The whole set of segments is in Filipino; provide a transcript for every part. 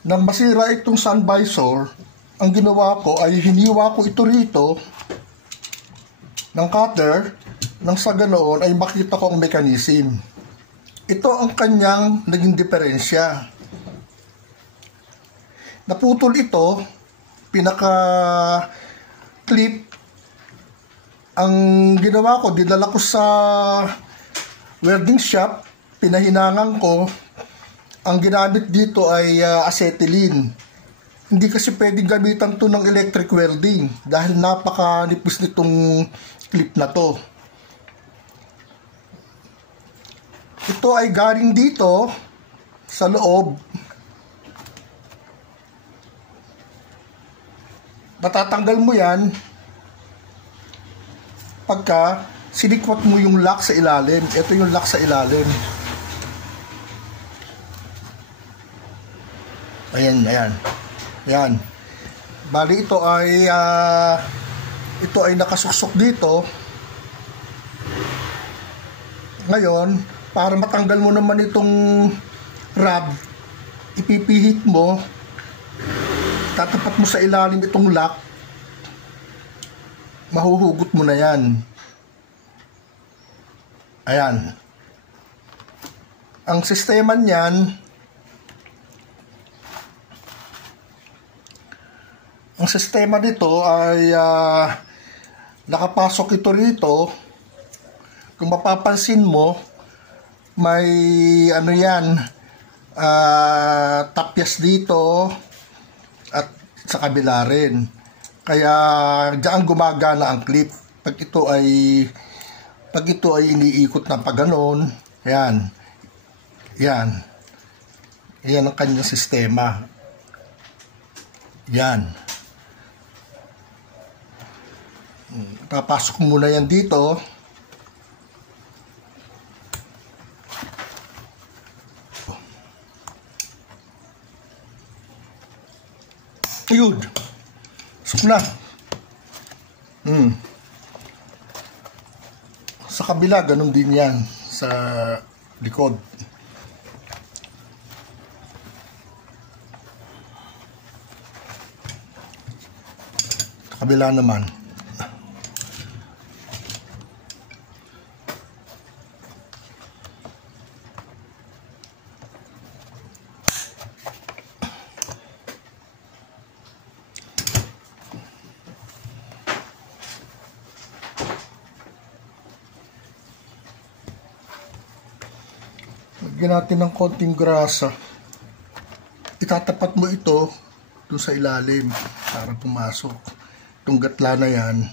Nang masira itong sun visor, ang ginawa ko ay hiniwa ko ito rito ng cutter nang sa ganoon ay makita ko ang mechanism. Ito ang kanyang naging diferensya. Naputol ito, pinaka-clip. Ang ginawa ko, dinala ko sa welding shop, pinahinangan ko. Ang ginamit dito ay acetylene. Hindi kasi pwedeng gamitan to ng electric welding dahil napaka-nipis nitong clip na to. Ito ay galing dito sa loob. Matatanggal mo yan pagka sinikwat mo yung lock sa ilalim. Ito yung lock sa ilalim. Ayan, ayan. Ayan. Bali ito ay nakasuksok dito. Ngayon, para matanggal mo naman itong rod, ipipihit mo, tatapat mo sa ilalim itong lock, mahuhugot mo na yan. Ayan. Ang sistema niyan, ang sistema nito ay nakapasok ito rito. Kung mapapansin mo, may ano yan, tapyas dito at sa kabila rin. Kaya diyan gumagana ang clip. Pag ito ay iniikot na pa ganon, yan. Yan. Yan ang kanyang sistema. Yan. Papasok muna yan dito. Ayun. Pasok na. Sa kabila, ganun din yan. Sa likod. Sa kabila naman. Lagyan natin ng konting grasa. Itatapat mo ito doon sa ilalim para pumasok. Itong gatla na yan,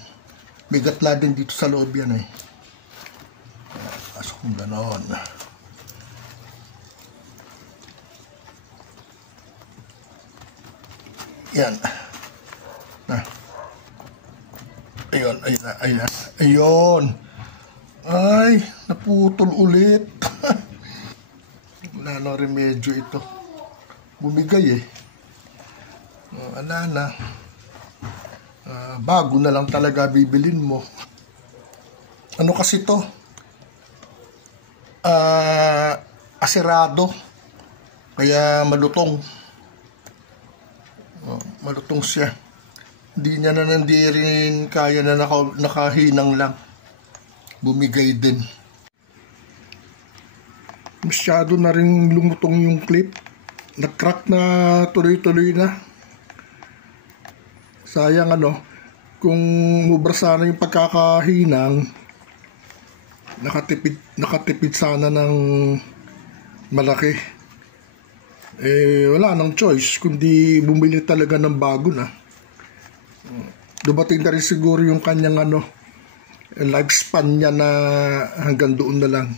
may gatla din dito sa loob yan eh. Pasok mo ganoon. Yan. Na. Ayun, ayun, ayun. Ayun. Ay, naputol ulit. Wala nang remedyo ito. Bumigay eh. Ala na. Bago na lang talaga bibilin mo. Ano kasi to? Asirado. Kaya malutong. Malutong siya. Hindi rin kaya na nakahinang lang. Bumigay din. Masyado na rin lumutong yung clip. Nag-crack na tuloy-tuloy na. Sayang kung mubra sana yung pagkakahinang, nakatipid sana ng malaki. Wala nang choice kundi bumili talaga ng bago na. Dumating na rin siguro yung kanyang lifespan niya na hanggang doon na lang.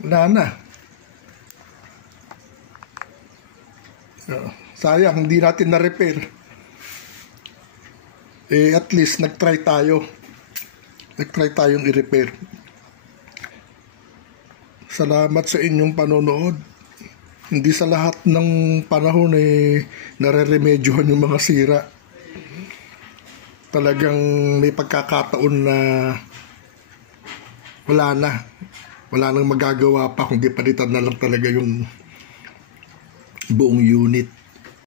Wala na. Sayang, hindi natin na-repair. At least nag-try tayo. Nag-try tayong i-repair. Salamat sa inyong panonood. Hindi sa lahat ng panahon nare-remedyohan yung mga sira. Talagang may pagkakataon na wala nang magagawa pa kundi palitan na lang talaga yung buong unit.